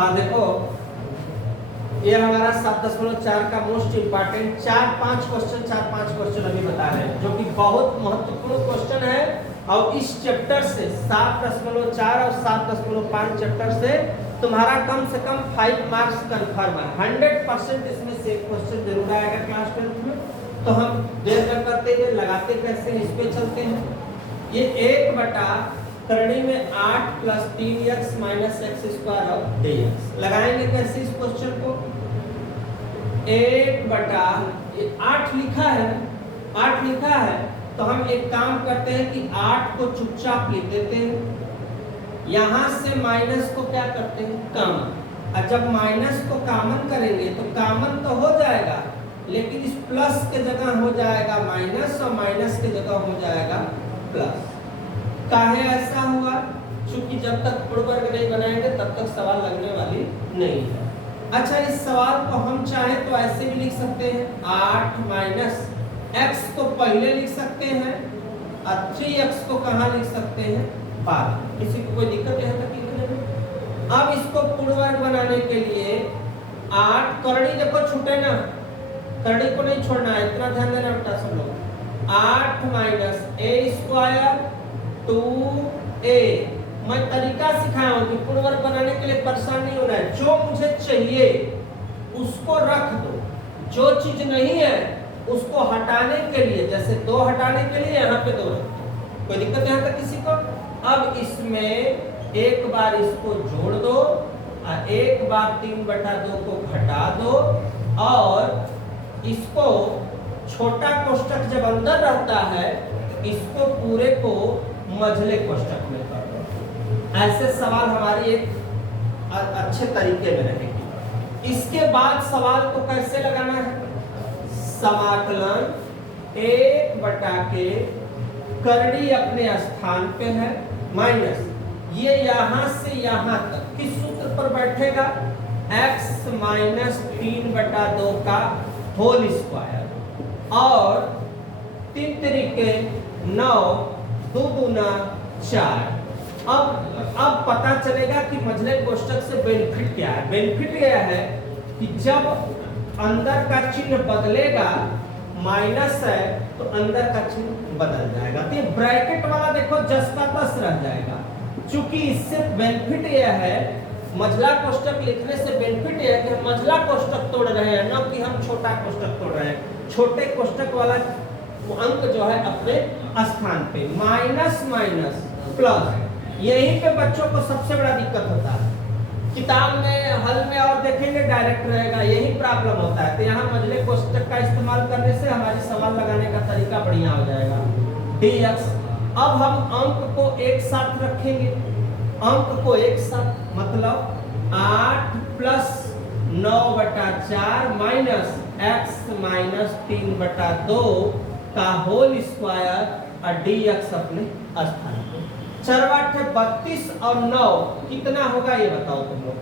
हाँ देखो, ये हमारा 7.4 का मोस्ट इम्पोर्टेंट 4-5 क्वेश्चन अभी बता रहे हैं, जो कि बहुत महत्वपूर्ण क्वेश्चन है। और इस चैप्टर से 7.4 और 7.5 चैप्टर से तुम्हारा कम से कम 5 मार्क्स कंफर्म है। 100% इसमें से एक क्वेश्चन जरूर आएगा क्लास 12 में। तो हम देर न करते हुए लगाते कैसे हैं, इस पे चलते हैं। ये 1 करणी में 8 + 3x - x² और dx लगाएंगे कैसे इस क्वेश्चन को। 8 लिखा है तो हम एक काम करते हैं कि 8 को चुपचाप लिख देते हैं। यहाँ से माइनस को क्या करते हैं, कॉमन। और जब माइनस को कॉमन करेंगे तो कॉमन तो हो जाएगा, लेकिन इस प्लस के जगह हो जाएगा माइनस और माइनस के जगह हो जाएगा प्लस। काहे ऐसा हुआ? क्योंकि जब तक पूर्ण वर्ग नहीं बनाएंगे तब तक सवाल लगने वाली नहीं है। अच्छा, इस सवाल को हम चाहे तो ऐसे भी लिख सकते हैं, 8 - x को पहले लिख सकते हैं और 3x को कहाँ लिख सकते हैं, बाद। किसी को कोई दिक्कत है तक लिखने में? अब इसको पूर्ण वर्ग बनाने के लिए 8 करणी देखो छूटे ना, करणी को नहीं छोड़ना है, इतना ध्यान देना बेटा सब लोग। 8 - a² 2a। मैं तरीका सिखाया हूं कि पूर्ण वर्ग बनाने के लिए परेशान नहीं होना है। जो मुझे चाहिए उसको रख दो, जो चीज नहीं है उसको हटाने के लिए, जैसे 2 हटाने के लिए यहाँ पे 2 रख दो। कोई दिक्कत यहाँ तक किसी को? अब इसमें एक बार इसको जोड़ दो और एक बार 3/2 को घटा दो, और इसको छोटा कोष्टक जब अंदर रहता है इसको पूरे को मझले कोष्टक में कर दो। ऐसे सवाल हमारी एक अच्छे तरीके में रहेगी। इसके बाद सवाल को कैसे लगाना है, समाकलन 1/के करणी अपने स्थान पे है माइनस ये यहां से यहां तक किस सूत्र पर बैठेगा, x - 3/2 का होल स्क्वायर, और 3 तरीके 9 2 दूना 4। अब पता चलेगा कि मझले कोष्टक से बेनिफिट क्या है। बेनिफिट यह है कि जब अंदर का चिन्ह बदलेगा, माइनस है तो अंदर का चिन्ह बदल जाएगा, तो ये ब्रैकेट वाला देखो जस का तस रह जाएगा। क्योंकि इससे बेनिफिट यह है, मझला कोष्टक लिखने से बेनिफिट यह है कि हम मझला कोष्टक तोड़ रहे हैं, न कि हम छोटा कोष्टक तोड़ रहे हैं। छोटे कोष्टक वाला अंक जो है अपने स्थान पे, माइनस माइनस प्लस, यहीं पे बच्चों को सबसे बड़ा दिक्कत होता है। किताब में हल में और देखेंगे डायरेक्ट रहेगा, यही प्रॉब्लम होता है। तो यहाँ मझले कोष्टक का इस्तेमाल करने से हमारी सवाल लगाने का तरीका बढ़िया हो जाएगा। dx, अब हम अंक को एक साथ रखेंगे, अंक को एक साथ, मतलब 8 + 9/4 माइनस x - 3/2 का होल स्क्वायर और dx अपने स्थान पे। चरवाठे 32 और 9 कितना होगा ये बताओ तुम लोग।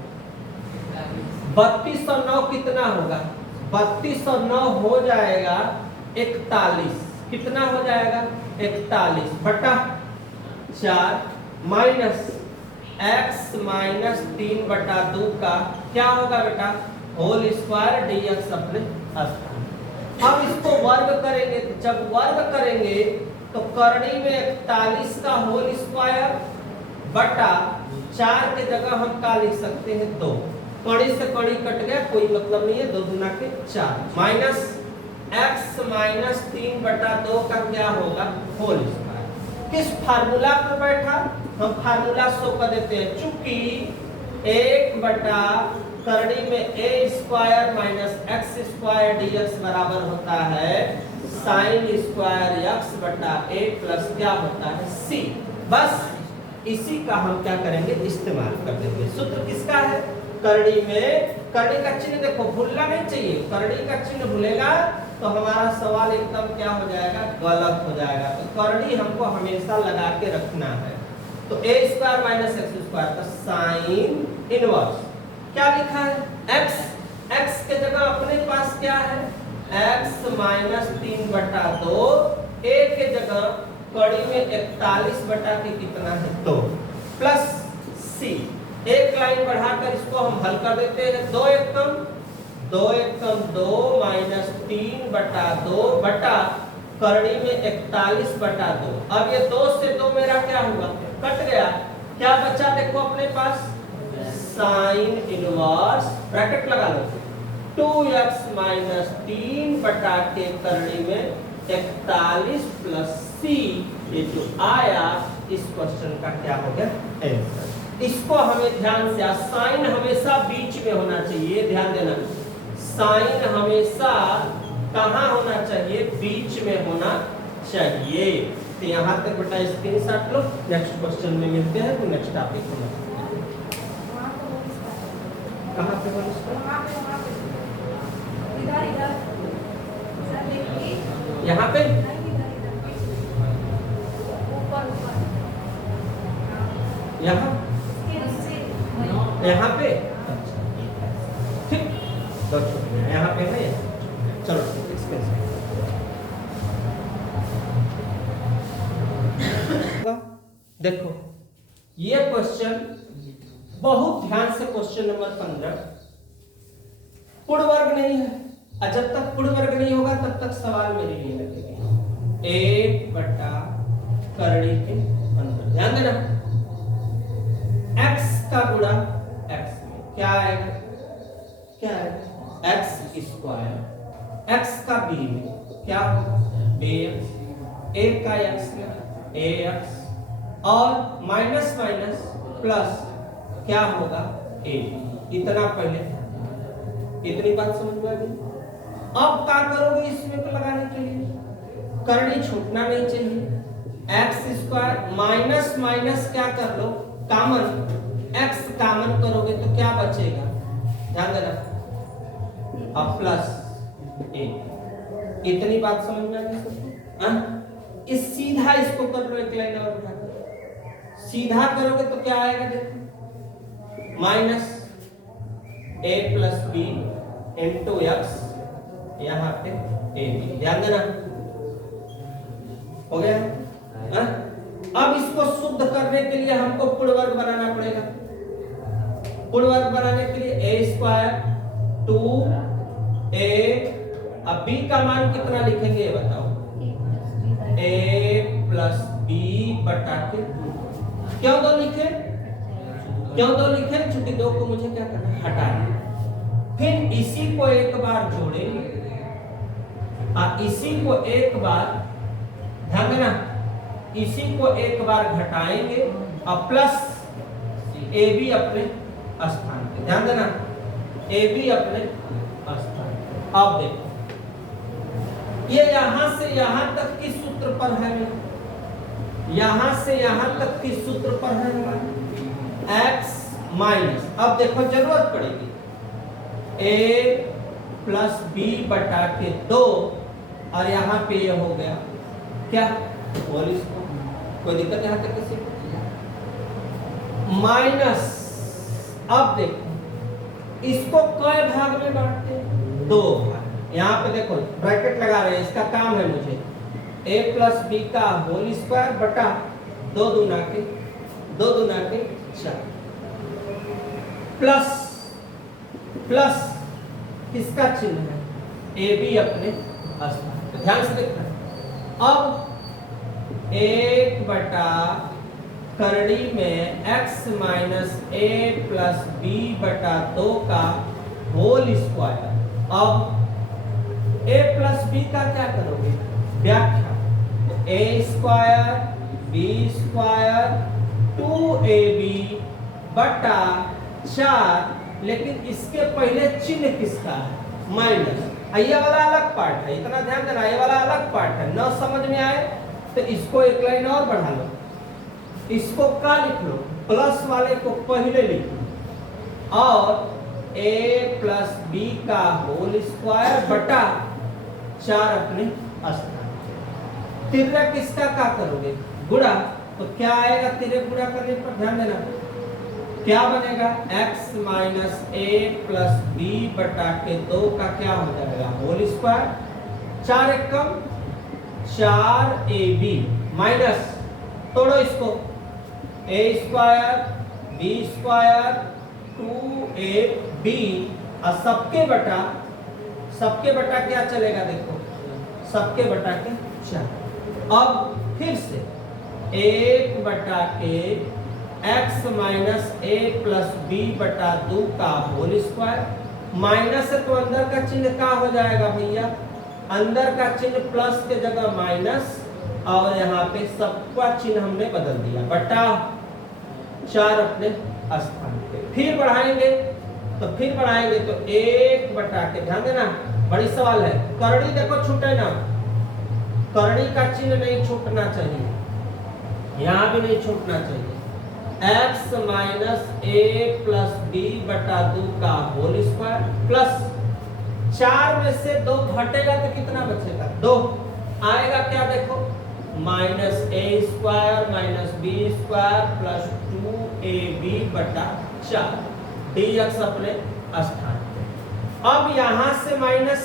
32 और 9 कितना होगा? 32 और 9 हो जाएगा 41। कितना हो जाएगा? 41/4 माइनस x - 3/2 का क्या होगा बेटा, होल स्क्वायर dx अपने स्थान। अब इसको वर्ग करेंगे, जब वर्ग करेंगे तो करणी में 41 का होल स्क्वायर बटा 4 के जगह हम क्या लिख सकते हैं, 2। कड़ी से कड़ी कट गया, कोई मतलब नहीं है, 2 दूना के 4 माइनस x - 3/2 का क्या होगा, होल स्क्वायर। किस फार्मूला पर बैठा, हम फार्मूला शो कर देते हैं। चूंकि 1/ करणी में a² - x² dx बराबर होता है sin² x/a प्लस क्या होता है, c। बस इसी का हम क्या करेंगे, इस्तेमाल कर देंगे। सूत्र किसका है, करणी में, करणी का चिन्ह देखो भूलना नहीं चाहिए। करणी का चिन्ह भूलेगा तो हमारा सवाल एकदम क्या हो जाएगा, गलत हो जाएगा। तो करणी हमको हमेशा लगा के रखना है। तो a² - x² का साइन इनवर्स क्या लिखा है, x के जगह अपने पास क्या है, x - 3/2, a के जगह कड़ी में 41 बटा के कितना है, 2 प्लस c। एक लाइन बढ़ाकर इसको हम हल कर देते हैं। 2 एकम 2 माइनस 3 बटा 2 बटा करड़ी में 41 बटा 2। अब ये 2 से 2 मेरा क्या हुआ, कट गया। क्या बचा देखो अपने पास, साइन इनवर्स ब्रैकेट लगा लो 2x माइनस 3 बटा के करड़ी में 41 प्लस c, ये जो आया इस क्वेश्चन का क्या हो गया आंसर। इसको हमें ध्यान से, साइन हमेशा बीच में होना चाहिए, ध्यान देना। साइन हमेशा कहाँ होना चाहिए, बीच में होना चाहिए। तो यहाँ तक बेटा स्क्रीनशॉट लो। नेक्स्ट क्वेश्चन में मिलते हैं, तो नेक्स्ट टॉपिक होना कहाँ पे बोलो इसको, यहाँ पे यहाँ पे ठीक, यहाँ पे है। चलो देखो ये क्वेश्चन बहुत ध्यान से, क्वेश्चन नंबर 15 पूर्ण वर्ग नहीं है, और जब तक पूर्ण वर्ग नहीं होगा तब तक सवाल मेरे लिए लगेगा। 1 बटा करड़ी के अंदर, ध्यान देना, x का गुणा x में क्या आएगा, क्या आएगा x स्क्वायर, x का b में क्या होगा bx, a का x में ax, और माइनस माइनस प्लस क्या होगा a। इतना पहले, इतनी बात समझ में आ गई। अब क्या करोगे इसमें को लगाने के लिए, करड़ी छूटना नहीं चाहिए। x स्क्वायर माइनस माइनस क्या कर लो कॉमन, x कॉमन करोगे तो क्या बचेगा, ध्यान देना, अब प्लस a। इतनी बात समझ में आ गई सबको। इस सीधा इसको कर लो, एक लाइन और उठा, सीधा करोगे तो क्या आएगा देखो, minus a plus b into x, यहाँ पे a b, ध्यान देना, हो गया। अब इसको शुद्ध करने के लिए हमको पूर्ण वर्ग बनाना पड़ेगा। पूर्ण वर्ग बनाने के लिए a स्क्वायर 2a, अब b का मान कितना लिखेंगे ये बताओ, a प्लस b बटा के, क्यों 2 लिखे, क्यों 2 लिखे, चूंकि 2 को मुझे क्या करना है, हटाना। फिर इसी को एक बार जोड़ेंगे, इसी को एक बार, ध्यान देना, इसी को एक बार घटाएंगे, और प्लस ए बी अपने स्थान पे, ध्यान देना, ए बी अपने स्थान पे। अब देखो ये यहां से यहां तक की सूत्र पर है, यहां से यहां तक की सूत्र पर है x माइनस, अब देखो जरूरत पड़ेगी a प्लस b बटा के 2, और यहाँ पे ये हो गया क्या, बोल इसको, कोई दिक्कत यहाँ तक किसी को, माइनस, अब देखो इसको कई भाग में बांटते हैं, 2 भाग। यहाँ पे देखो ब्रैकेट लगा रहे हैं, इसका काम है मुझे a प्लस b का होल स्क्वायर बटा 2 दूना के 4, प्लस प्लस किसका चिन्ह है, ए बी अपने स्थान, तो ध्यान से देखना। अब 1 बटा करड़ी में x minus a plus b बटा 2 का होल स्क्वायर। अब a प्लस b का क्या करोगे, व्याख्या, a square b square 2ab बटा 4, लेकिन इसके पहले चिन्ह किसका है, माइनस। ये वाला अलग पार्ट है, इतना ध्यान देना, ये वाला अलग पार्ट है, न समझ में आए तो इसको एक लाइन और बढ़ा लो, इसको क्या लिख लो, प्लस वाले को पहले लिख लो, और a प्लस b का होल स्क्वायर बटा 4 अपने स्थान। तिर्यक किसका क्या करोगे, गुणा, तो क्या आएगा तिर्यक गुणा करने पर, ध्यान देना, क्या बनेगा x minus a plus b बटा के 2 का क्या हो जाएगा, होल स्क्वायर, 4 एकम 4ab माइनस, तोड़ो इसको, a square B square 2ab और सबके बटा क्या चलेगा, देखो सबके बटा के 4। अब फिर से 1 बटा के x minus a plus b बटा 2 का होल स्क्वायर। माइनस है तो अंदर का चिन्ह क्या हो जाएगा भैया, अंदर का चिन्ह प्लस के जगह माइनस, और यहाँ पे सबका चिन्ह हमने बदल दिया, बटा 4 अपने स्थान पे। फिर बढ़ाएंगे तो 1 बटा के, ध्यान देना बड़ी सवाल है, करनी देखो छूटे ना, करनी का चिन्ह नहीं छूटना चाहिए, यहाँ भी नहीं छूटना चाहिए। x minus a plus b बटा 2 का होल स्क्वायर प्लस 4 में से 2 घटेगा तो कितना बचेगा, 2 आएगा क्या, देखो minus a square minus b square plus 2ab बटा 4 dx अपने स्थान पे। अब यहाँ से माइनस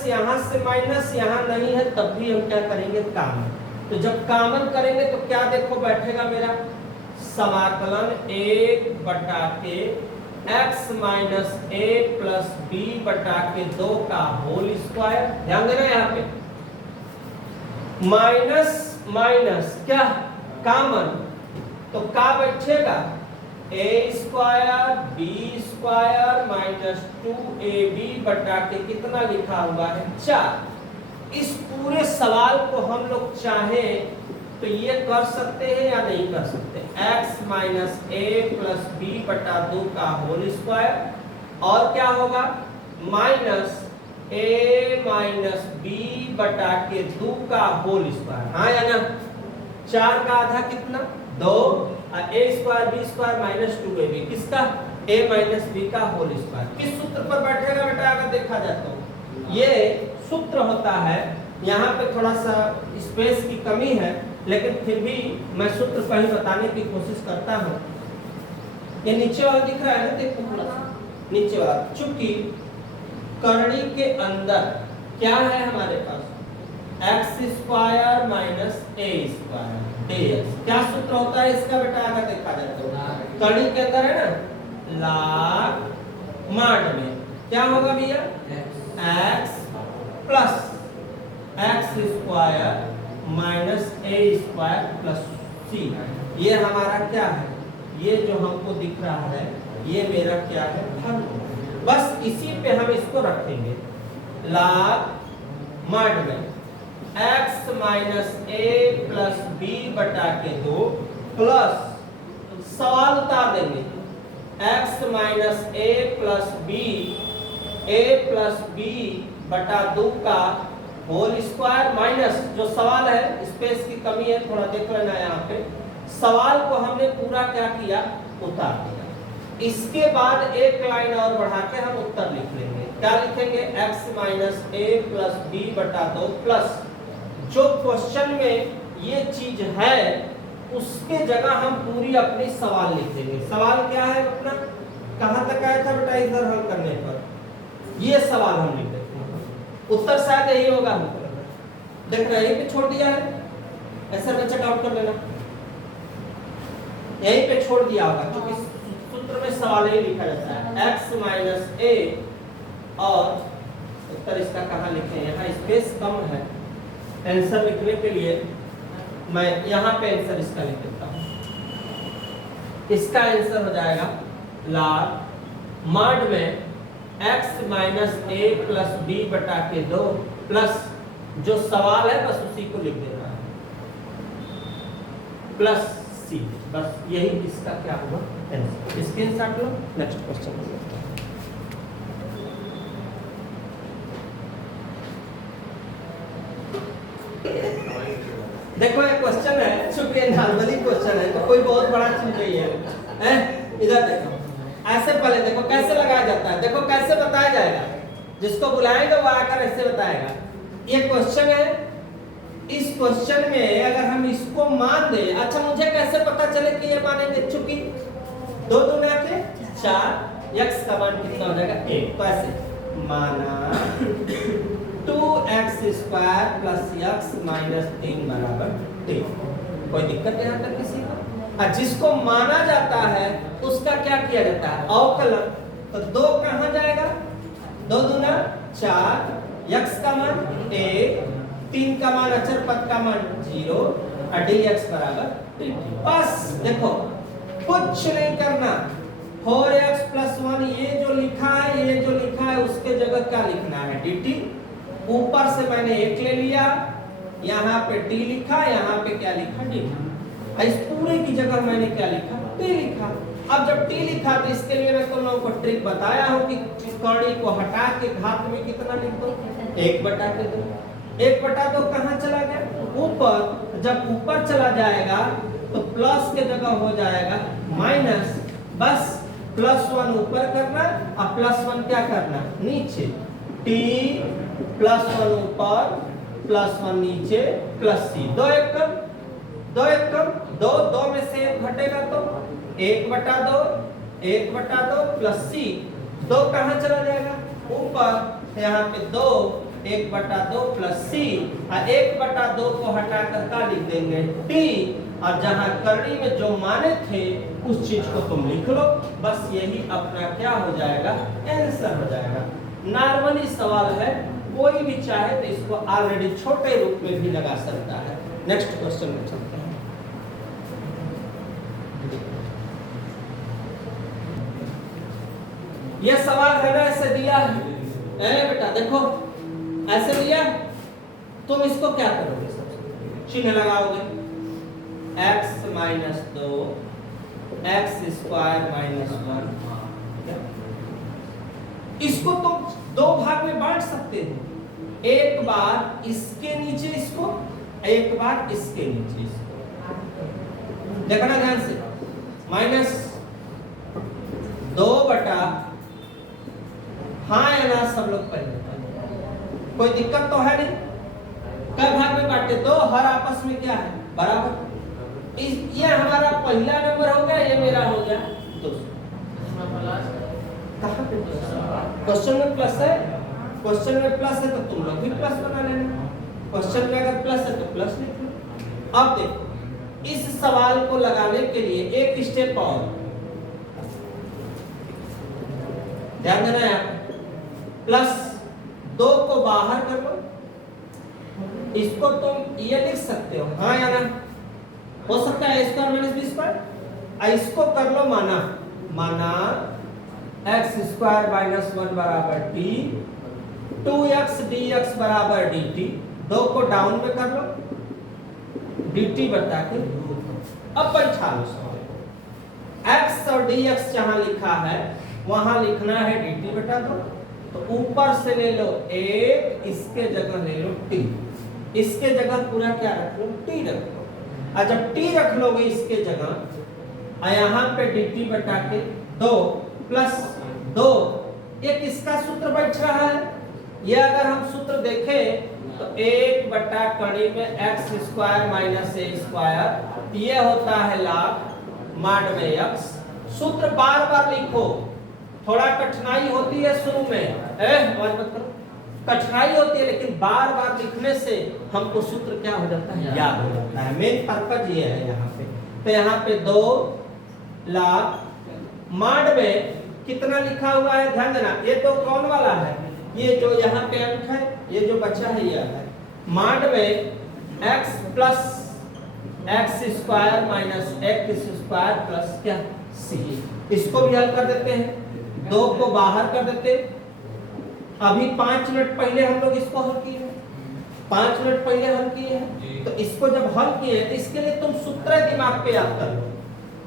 यहाँ नहीं है, तब भी हम क्या करेंगे, कॉमन। तो जब कॉमन करेंगे तो क्या देखो बैठेगा मेरा, समाकलन 1 बटा के x minus a plus b बटा के 2 का होल स्क्वायर। ध्यान देना यहाँ पे माइनस क्या कॉमन, तो क्या बैठेगा a square b square minus 2ab बटा के कितना लिखा हुआ है 4। इस पूरे सवाल को हम लोग चाहें तो ये कर सकते हैं या नहीं कर सकते, x minus a plus b बटा 2 का होल स्क्वायर, और क्या होगा माइनस a माइनस b बटा के 2 का होल स्क्वायर, हाँ या ना, 4 का आधा कितना 2, और a square b square minus 2ab, किसका a माइनस b का होल स्क्वायर। किस सूत्र पर बैठेगा बेटा, अगर देखा जाए तो ये सूत्र होता है, यहाँ पे थोड़ा सा स्पेस की कमी है, लेकिन फिर भी मैं सूत्र पर ही बताने की कोशिश करता हूँ। ये नीचे वाला दिख रहा है ना, देखो थोड़ा सा नीचे वाला, चूंकि करनी के अंदर क्या है हमारे पास, x square minus a square dx, क्या सूत्र होता है इसका बेटा, अगर देखा जाए तो करनी के अंदर है ना, लाग माड में क्या होगा भैया, x plus x square minus a square plus c। ये हमारा क्या है, ये जो हमको दिख रहा है ये मेरा क्या है, धन। बस इसी पे हम इसको रखेंगे, लाग माड में x minus a plus b बटा के 2 प्लस सवाल उतार देंगे x minus a plus b बटा 2 का होल स्क्वायर माइनस, जो सवाल है स्पेस की कमी है, थोड़ा देख लेना यहाँ पे, सवाल को हमने पूरा क्या किया, उतार दिया। इसके बाद एक लाइन और बढ़ा के हम उत्तर लिख लेंगे, क्या लिखेंगे, x minus a plus b बटा 2 प्लस जो क्वेश्चन में ये चीज है उसके जगह हम पूरी अपनी सवाल लिख देंगे। सवाल क्या है अपना, कहाँ तक आया था बेटा, इधर हल करने पर ये सवाल हम लिख देते हैं, उत्तर शायद यही होगा, देख रहे यहीं पे छोड़ दिया है, ऐसा में चेकआउट कर लेना, यहीं पे छोड़ दिया होगा, क्योंकि सूत्र में सवाल ही लिखा जाता है x माइनस a, और उत्तर इसका कहाँ लिखें, यहाँ स्पेस कम है, आंसर लिखने के लिए मैं यहाँ पे आंसर इसका लिख देता हूँ। इसका आंसर हो जाएगा लाग माड में x minus a plus b बटा के 2 प्लस जो सवाल है बस उसी को लिख देना है, प्लस c, बस यही इसका क्या हुआ आंसर। स्क्रीनशॉट लो, नेक्स्ट क्वेश्चन। देखो ये क्वेश्चन है, चूंकि नॉर्मली क्वेश्चन है तो कोई बहुत बड़ा चीज नहीं है, इधर देखो, ऐसे पहले देखो कैसे लगाया जाता है, देखो कैसे बताया जाएगा, जिसको बुलाएंगे वो आकर ऐसे बताएगा। ये क्वेश्चन है, इस क्वेश्चन में अगर हम इसको मान दें, अच्छा मुझे कैसे पता चले कि ये मानेंगे, चूंकि 2 दूना के 4, x का मान कितना हो जाएगा 1, तो ऐसे माना 2x square plus x minus 3 बराबर 3। कोई दिक्कत यहाँ तक किसी को? और जिसको माना जाता है उसका क्या किया जाता है, अवकलन। तो 2 कहां जाएगा, 2 दूना 4, x का मान 1, 3 का मान अचर पद का मान 0 और dx बराबर dt। बस देखो कुछ नहीं करना, 4x + 1 ये जो लिखा है, ये जो लिखा है उसके जगह क्या लिखना है, dt। ऊपर से मैंने 1 ले लिया, यहाँ पे t लिखा, यहाँ पे क्या लिखा, dt। इस पूरे की जगह मैंने क्या लिखा, t लिखा। अब जब t लिखा तो इसके लिए मैं तुम लोगों को ट्रिक बताया हूं कि कड़ी को हटा के घात में कितना लिख दो, 1/2। 1/2 कहां चला गया, ऊपर। जब ऊपर चला जाएगा तो प्लस के जगह हो जाएगा माइनस। बस +1 ऊपर करना और +1 क्या करना, नीचे। t +1 ऊपर, +1 नीचे, +c। 2 1 कम, 2 1 कम, 2 2 में से 1 घटेगा तो 1/2, 1/2 प्लस c। 2 कहां चला जाएगा, ऊपर। यहाँ पे 2, 1/2 प्लस c। और 1/2 को हटाकर क्या लिख देंगे, t। और जहां करनी में जो माने थे उस चीज को तुम लिख लो। बस यही अपना क्या हो जाएगा, आंसर हो जाएगा। नॉर्मली सवाल है, कोई भी चाहे तो इसको ऑलरेडी छोटे रूप में भी लगा सकता है। नेक्स्ट क्वेश्चन में चलते हैं। यह सवाल है ना, ऐसे दिया है बेटा, देखो ऐसे दिया, तुम इसको क्या करोगे, सबसे चिन्ह लगाओगे, x - 2 x² - 1। इसको तुम 2 भाग में बांट सकते हो, एक बार इसके नीचे इसको, एक बार इसके नीचे इसको। देखना ध्यान से, -2 हाँ या ना सब लोग पहले, कोई दिक्कत तो है नहीं। कई भाग में बांटे, 2 हर आपस में क्या है, बराबर। ये हमारा पहला नंबर हो गया, ये मेरा हो गया दूसरा। कहां पे क्वेश्चन में प्लस है, क्वेश्चन में प्लस है तो तुम लोग भी प्लस बना लेना। क्वेश्चन में अगर प्लस है तो प्लस लिख लो। अब देखो, इस सवाल को लगाने के लिए एक स्टेप और ध्यान देना है। +2 को बाहर कर लो, इसको तुम ये लिख सकते हो, हाँ या ना, हो सकता है a² - b²। इसको कर लो माना, x² - 1 बराबर t, 2x dx बराबर dt। 2 को डाउन में कर लो, dt बता के। अब बैठा लो, x और dx जहां लिखा है वहां लिखना है dt बटा 2। तो ऊपर से ले लो 1, इसके जगह ले लो t, इसके जगह पूरा क्या रख लो, t रख लो। और जब t रख लोगे इसके जगह, यहाँ पे dt बटा के 2 + 2, ये किसका सूत्र बैठ रहा है, ये अगर हम सूत्र देखें तो 1/कड़ी में x² - a², ये होता है log mod में x। सूत्र बार बार लिखो, थोड़ा कठिनाई होती है शुरू में, कठिनाई होती है, लेकिन बार बार लिखने से हमको सूत्र क्या हो जाता है, याद हो जाता है। मेन पर्पज ये है यहाँ पे। तो यहाँ पे 2 log mod में कितना लिखा हुआ है, ध्यान देना, ये तो कौन वाला है, ये जो यहाँ पे अंक है, ये जो बचा है ये है। mod में x + x² - x² प्लस क्या, c। इसको भी हल कर देते हैं, 2 को बाहर कर देते। अभी 5 मिनट पहले हम लोग इसको हल किए हैं, 5 मिनट पहले हल किए हैं। तो इसको जब हल किए हैं तो इसके लिए तुम सूत्र दिमाग पे याद कर लो।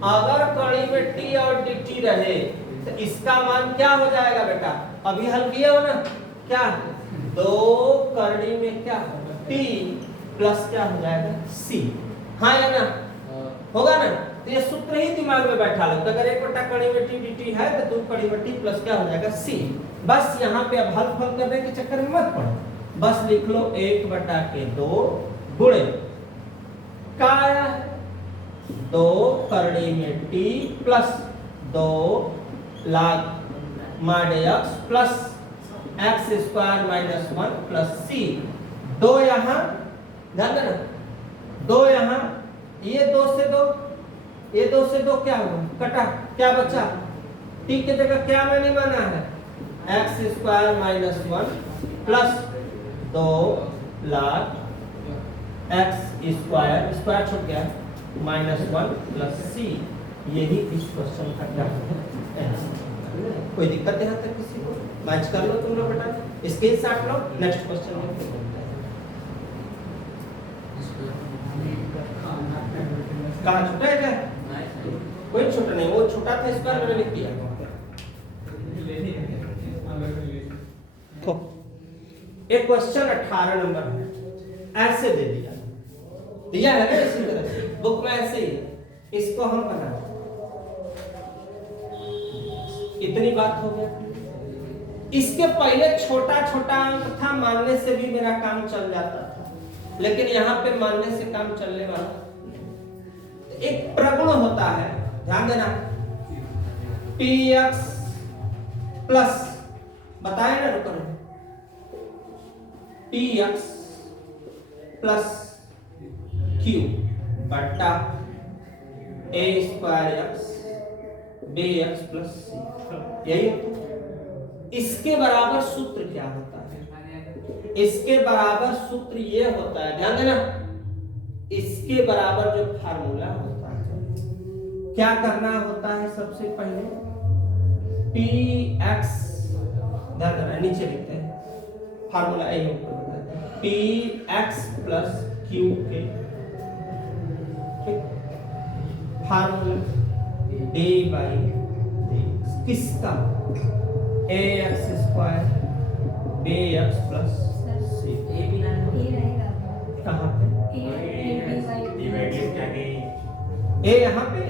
अगर कड़ी में t और dt रहे तो इसका मान क्या हो जाएगा बेटा, अभी हल किया हो ना, क्या 2 करड़ी में क्या होगा, t प्लस क्या हो जाएगा, c। हाँ या ना, होगा ना। तो ये सूत्र ही दिमाग में बैठा लो। तो अगर 1/कड़ी में t dt है तो 2 कड़ी में t प्लस क्या हो जाएगा, c। बस यहाँ पे अब हल फल करने के चक्कर में मत पड़ो, बस लिख लो 1/2 गुणे क्या आया है, 2 करड़ी में t plus 2 log mod x plus x² - 1 plus c। 2 यहाँ, ध्यान देना, 2 यहाँ, ये 2 से 2 ये 2 से 2 क्या हुआ, कटा, क्या बचा, t की जगह क्या मैंने माना है, x square minus 1 plus 2 lakh x square, square छूट गया, माइनस 1 प्लस c। यही इस क्वेश्चन का क्या है, कोई दिक्कत यहाँ तक किसी को, मैच कर लो तुम लोग बेटा, स्क्रीनशॉट लो, नेक्स्ट क्वेश्चन में। कहाँ छोटा है क्या, कोई छोटा नहीं, वो छोटा था, इस बार मैंने लिख दिया। एक क्वेश्चन 18 नंबर है, ऐसे दे दिया है ना, इसी तरह से बुक में ऐसे ही, इसको हम बना, इतनी बात हो गया। इसके पहले छोटा छोटा अंक था, मानने से भी मेरा काम चल जाता था, लेकिन यहाँ पे मानने से काम चलने वाला। एक प्रगुण होता है, ध्यान देना, px प्लस, बताए ना, रुको, px प्लस q बट्टा a square x bx plus c, यही। इसके बराबर सूत्र क्या होता है, इसके बराबर सूत्र ये होता है, ध्यान देना, इसके बराबर जो फार्मूला होता है, क्या करना होता है, सबसे पहले px, ध्यान देना, नीचे लिखते हैं फार्मूला, यही होता है px प्लस q के फार्मूला d बाई dx, किसका, ax square bx plus c, कहाँ पे a, यहाँ पे,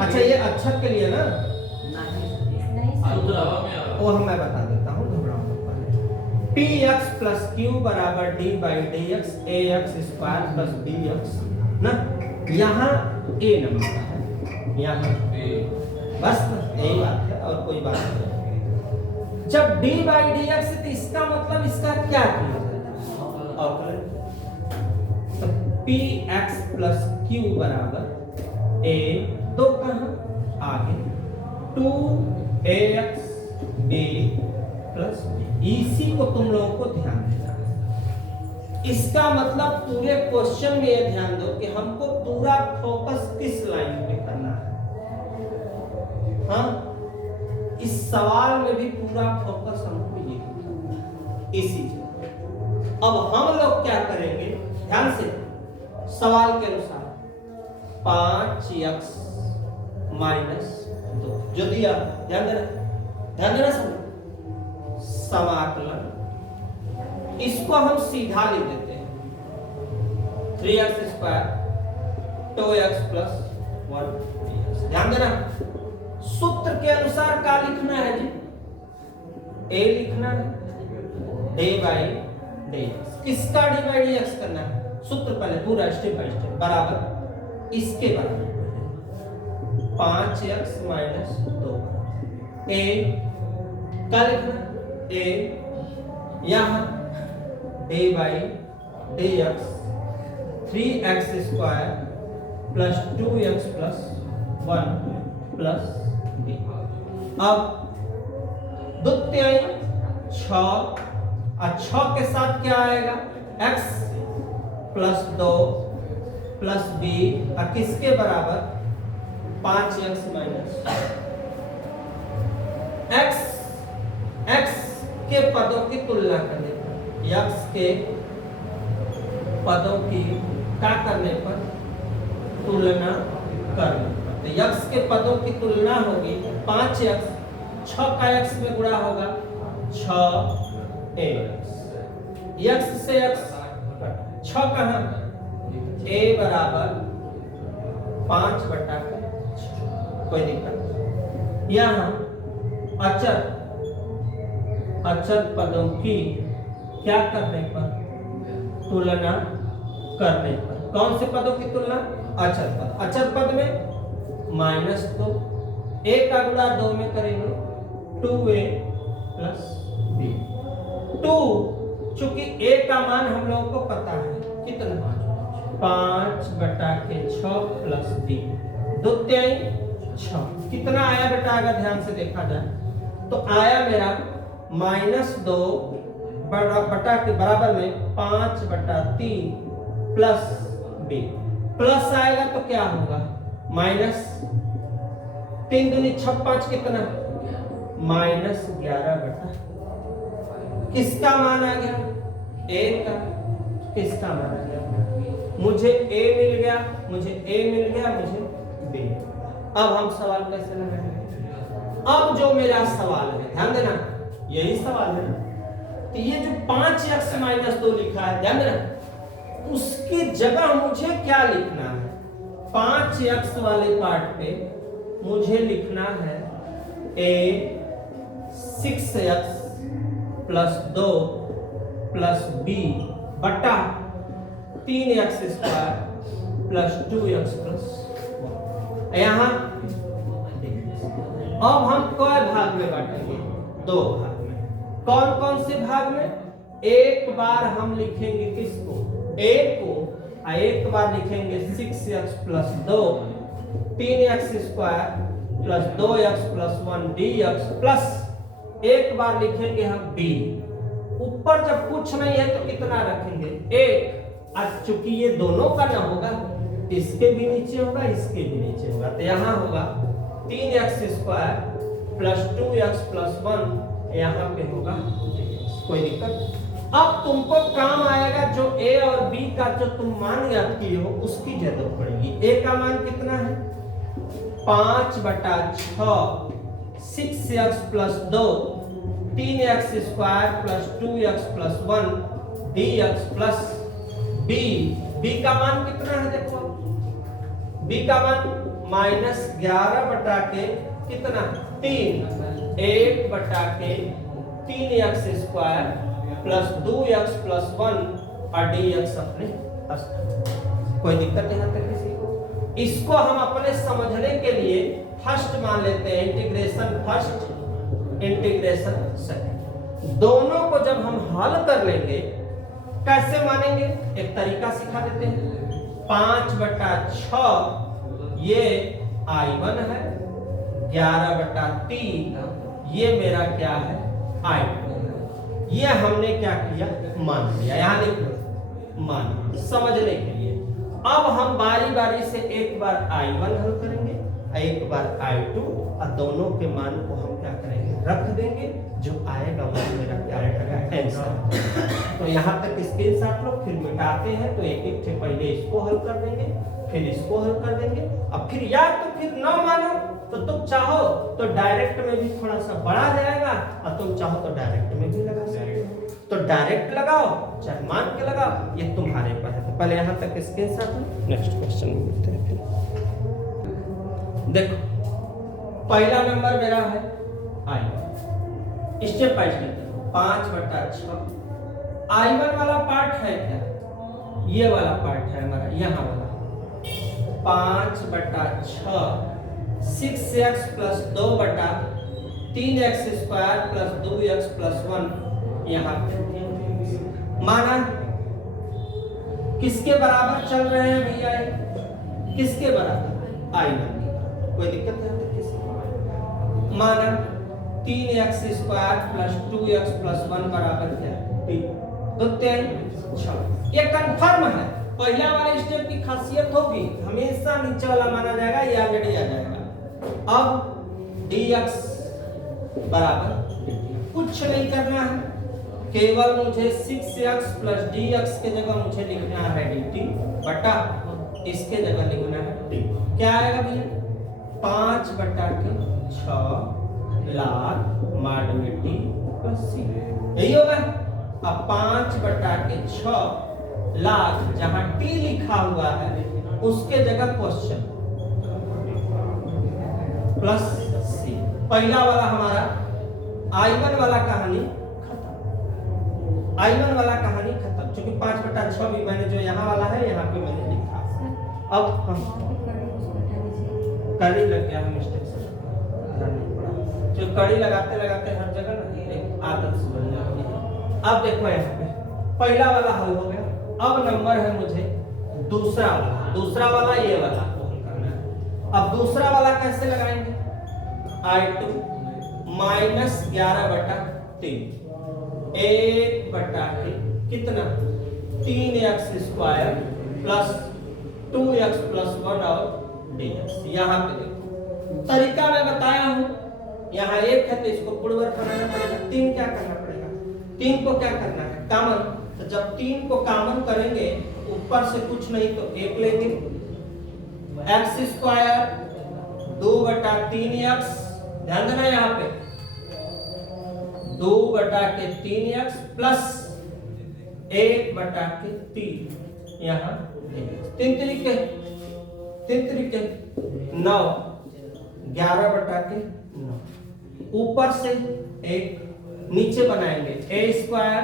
अच्छा ये अक्षर के लिए ना, वो हम मैं बता देता हूँ, घबराओ मत। px प्लस q बराबर d by dx ax square plus bx ना, यहाँ a नंबर है, यहाँ बस यही बात है, और कोई बात नहीं। जब d बाई dx है तो इसका मतलब इसका क्या किया जाएगा, अवकलन। तो px प्लस q बराबर a, तो कहाँ आगे 2ax b प्लस b, इसी को तुम लोगों को ध्यान देना है। इसका मतलब पूरे क्वेश्चन में ये ध्यान दो कि हमको पूरा फोकस किस लाइन पे करना है, हाँ, इस सवाल में भी पूरा फोकस हमको ये करना है, इसी चीज। अब हम लोग क्या करेंगे, ध्यान से, सवाल के अनुसार 5x माइनस 2 जो दिया, ध्यान देना सब, समाकलन, इसको हम सीधा लिख देते हैं 3x स्क्वायर 2x प्लस 1, ध्यान देना, सूत्र के अनुसार क्या लिखना है जी, a लिखना है, d बाई dx, किसका d बाई dx करना है, सूत्र पहले पूरा स्टेप बाय स्टेप, बराबर इसके बराबर 5x माइनस 2, a क्या लिखना, a यहाँ d by dx 3x square plus 2x plus 1 plus b। अब द्वितीय 6, और 6 के साथ क्या आएगा, x प्लस 2 प्लस b, और किसके बराबर 5x माइनस x के पदों की तुलना करने पर, x के पदों की क्या करने पर, तुलना करने पर, तो x के पदों की तुलना होगी 5x, 6 का x में गुणा होगा 6ax, x से x 6 कहाँ, a बराबर 5 बटा 6, कोई दिक्कत। यहाँ अचर पदों की क्या करने पर, तुलना करने पर, कौन से पदों की तुलना, अचर पद में माइनस 2, a का गुणा 2 में करेंगे 2a प्लस b, 2 चूंकि a का मान हम लोगों को पता है कितना, 5/6 प्लस डी, 2 तिहाई 6। कितना आया बेटा? अगर ध्यान से देखा जाए तो आया मेरा -2 बटा के बराबर में 5/3 प्लस बी। प्लस आएगा तो क्या होगा? -3 दूनी 6 5 कितना? -11/। किसका मान आ गया? ए का। किसका मान आ गया? मुझे ए मिल गया, मुझे ए मिल गया, मुझे बी। अब हम सवाल कैसे लगाएंगे? अब जो मेरा सवाल है, ध्यान देना, यही सवाल है ना, तो ये जो 5x-2 लिखा है, ध्यान देना, उसकी जगह मुझे क्या लिखना है? 5x वाले पार्ट पे मुझे लिखना है a 6x plus 2 plus b बटा 3x² प्लस 2x प्लस 1। यहाँ अब हम कई भाग में बांटेंगे? 2 भाग में। कौन कौन से भाग में? एक बार हम लिखेंगे किसको? a को, एक बार लिखेंगे 6x plus 2 3x² plus 2x plus 1 dx plus एक बार लिखेंगे हम b। ऊपर जब कुछ नहीं है तो कितना रखेंगे? 1। आज चूंकि ये दोनों का ना होगा, इसके भी नीचे होगा, इसके भी नीचे होगा, तो यहाँ होगा 3x² प्लस 2x प्लस 1, यहाँ पे होगा dx। कोई दिक्कत? अब तुमको काम आएगा जो a और b का जो तुम मान याद किए हो उसकी जरूरत पड़ेगी। a का मान कितना है? 5/6 6x plus 2 3x² plus 2x plus 1 dx plus b। b का मान कितना है? देखो b का मान -11 बटा के कितना? 3 1/3x² प्लस 2x प्लस 1 और dx अपने अस्तर। कोई दिक्कत यहाँ तक किसी को? इसको हम अपने समझने के लिए फर्स्ट मान लेते हैं, इंटीग्रेशन फर्स्ट इंटीग्रेशन सेकंड। दोनों को जब हम हल कर लेंगे कैसे मानेंगे? एक तरीका सिखा देते हैं। 5/6 ये I1 है, 11/3 ये मेरा क्या है? I2। ये हमने क्या किया? मान लिया। यहाँ देखो, मान समझने के लिए। अब हम बारी बारी से एक बार I1 हल करेंगे, एक बार I2, और दोनों के मान को हम क्या करेंगे? रख देंगे। जो आएगा वो मेरा क्या रहेगा? आंसर। तो यहाँ तक स्क्रीनशॉट लो, फिर मिटाते हैं तो एक एक से पहले इसको हल कर देंगे, फिर इसको हल कर देंगे। अब फिर या तो फिर ना मानो तो तुम चाहो तो डायरेक्ट में भी थोड़ा सा बढ़ा जाएगा, और तुम चाहो तो डायरेक्ट में भी लगा सकते हो। तो डायरेक्ट लगाओ चाहे मान के लगाओ, ये तुम्हारे पर है। तो पहले यहाँ तक स्क्रीनशॉट लो, नेक्स्ट क्वेश्चन में मिलते हैं। फिर देखो, पहला नंबर मेरा है I1। Step by step 5/6 I1 वाला पार्ट है क्या? ये वाला पार्ट है हमारा, यहाँ वाला 5/6 6x प्लस 2 बटा 3x² प्लस 2x प्लस 1, यहाँ माना किसके बराबर चल रहे हैं भैया? किसके बराबर? I1। कोई दिक्कत है? माना 3x² प्लस 2x प्लस 1 बराबर क्या है? 2 तिहाई 6। ये कंफर्म है। पहला वाले स्टेप की खासियत होगी, हमेशा नीचे वाला माना जाएगा, ये ऑलरेडी आ जाएगा। अब dx बराबर कुछ नहीं करना है, केवल मुझे 6x प्लस dx के जगह मुझे लिखना है dt बटा इसके जगह लिखना है d। क्या आएगा भैया? 5/6 लाख माड में t प्लस c, यही होगा। अब 5/6 लाख जहां t लिखा हुआ है उसके जगह क्वेश्चन प्लस c। पहला वाला हमारा I1 वाला कहानी खत्म। I1 वाला कहानी खत्म, क्योंकि 5/6 भी मैंने जो यहाँ वाला है यहाँ पे मैंने लिखा। अब हम कड़ी लग गया, मिस्टेक से जो कड़ी लगाते लगाते हर जगह ना आदत से बन जाती है। अब देखो यहाँ पे पहला वाला हल हो गया। अब नंबर है मुझे दूसरा वाला ये वाला आपको हल करना है। अब दूसरा वाला कैसे लगाएंगे? I2 माइनस 11/3 1/3 कितना 3x square plus 2x plus 1 और dx। यहाँ पे देखो तरीका मैं बताया हूं, यहाँ 1 है तो इसको पूर्ववर्त बनाना पड़ेगा। 3 क्या करना पड़ेगा? 3 को क्या करना है? कॉमन। तो जब 3 को कॉमन करेंगे ऊपर से कुछ नहीं तो 1 लेंगे, x स्क्वायर 2/3x, ध्यान देना यहाँ पे 2/3x प्लस 1/3 यहाँ 3 तरीके 9 11/9 ऊपर से 1 नीचे बनाएंगे a स्क्वायर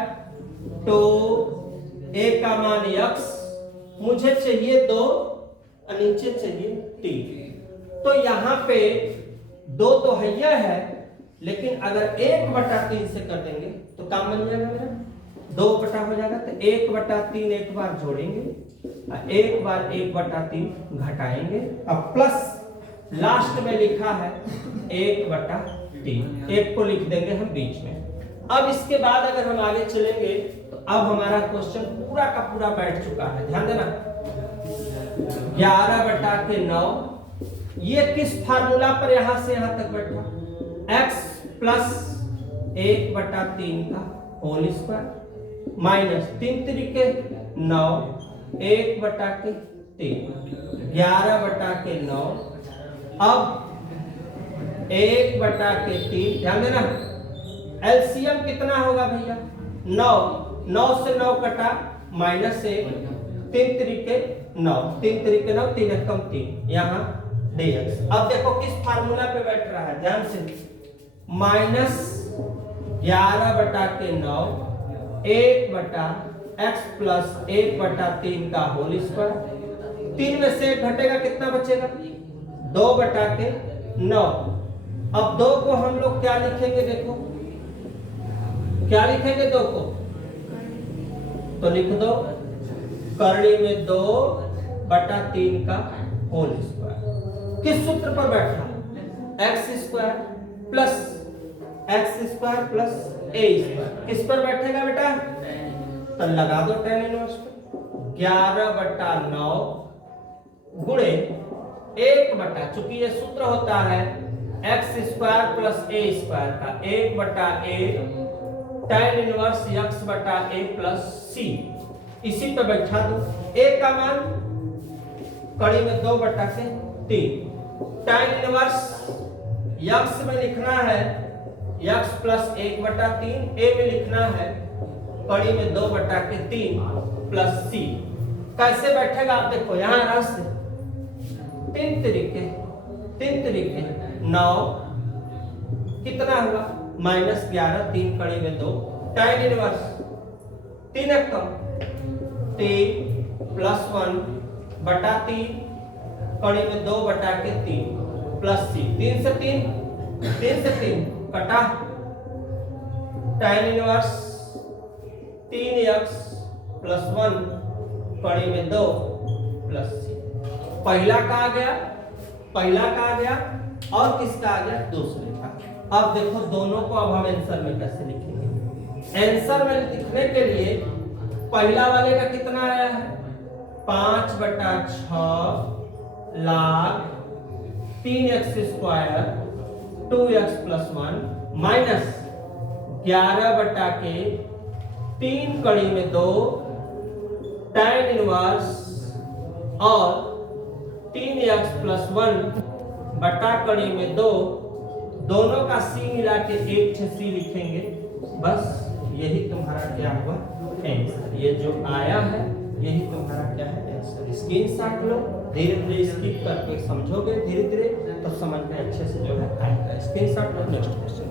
तो a का मान x, मुझे चाहिए 2 और नीचे चाहिए 3। तो यहाँ पे 2 तो हैया है, लेकिन अगर 1/3 से कर देंगे तो काम बन जाएगा मेरा 2 बटा हो जाएगा। तो 1/3 एक बार जोड़ेंगे, एक बार 1/3 घटाएंगे। अब प्लस लास्ट में लिखा है 1/3, एक को लिख देंगे हम बीच में। अब इसके बाद अगर हम आगे चलेंगे तो अब हमारा क्वेश्चन पूरा का पूरा बैठ चुका है। ध्यान देना 11/9 ये किस फार्मूला पर यहां से यहां तक बैठा? x प्लस 1/3 का होल स्क्वायर माइनस 3 तरीके 9 1/3 11/9 अब 1/3 ध्यान देना एलसीएम कितना होगा भैया 9 से 9 कटा माइनस 1 3 तरीके 9 3 कम 3 यहाँ dx। अब देखो किस फार्मूला पे बैठ रहा है, ध्यान से माइनस 11/9 1/x प्लस 1/3 का होल स्क्वायर। 3 में से 1 घटेगा कितना बचेगा 2/9। अब 2 को हम लोग क्या लिखेंगे? देखो क्या लिखेंगे 2 को, तो लिख दो करड़ी में 2/3 का होल स्क्वायर। किस सूत्र पर बैठा? x square plus a square. किस पर बैठेगा बेटा? तो लगा दो tan इनवर्स पे 11/9 गुणे 1/, चूंकि ये सूत्र होता है x square plus a square का 1/a tan inverse x/a plus c। इसी पे बैठा दो a का मान कड़ी में 2/3 tan इनवर्स x में लिखना है x प्लस 1/3, a में लिखना है कड़ी में 2/3 प्लस c। कैसे बैठेगा आप देखो यहाँ रस 3 तरीके 9 कितना हुआ माइनस 11 3 कड़ी में 2 tan इनवर्स 3 प्लस 1/3 कड़ी में 2/3 प्लस c। 3 से 3 कटा tan इनवर्स 3x प्लस 1 कड़ी में 2 प्लस c। पहला का आ गया और किसका आ गया? दूसरे का। अब देखो दोनों को अब हम आंसर में कैसे लिखेंगे? आंसर में लिखने के लिए पहला वाले का कितना आया है 5/6 lakh 3x square 2x plus 1 minus 11/3 कड़ी में 2 tan इनवर्स और 3x प्लस 1 बटा कड़ी में 2 दोनों का c मिला के एक c लिखेंगे। बस यही तुम्हारा क्या हुआ आंसर। ये जो आया है यही तुम्हारा क्या है आंसर। स्क्रीनशॉट लो, धीरे धीरे स्किप करके समझोगे धीरे धीरे तो समझ में अच्छे से जो है आएगा। स्क्रीनशॉट लो, नेक्स्ट क्वेश्चन।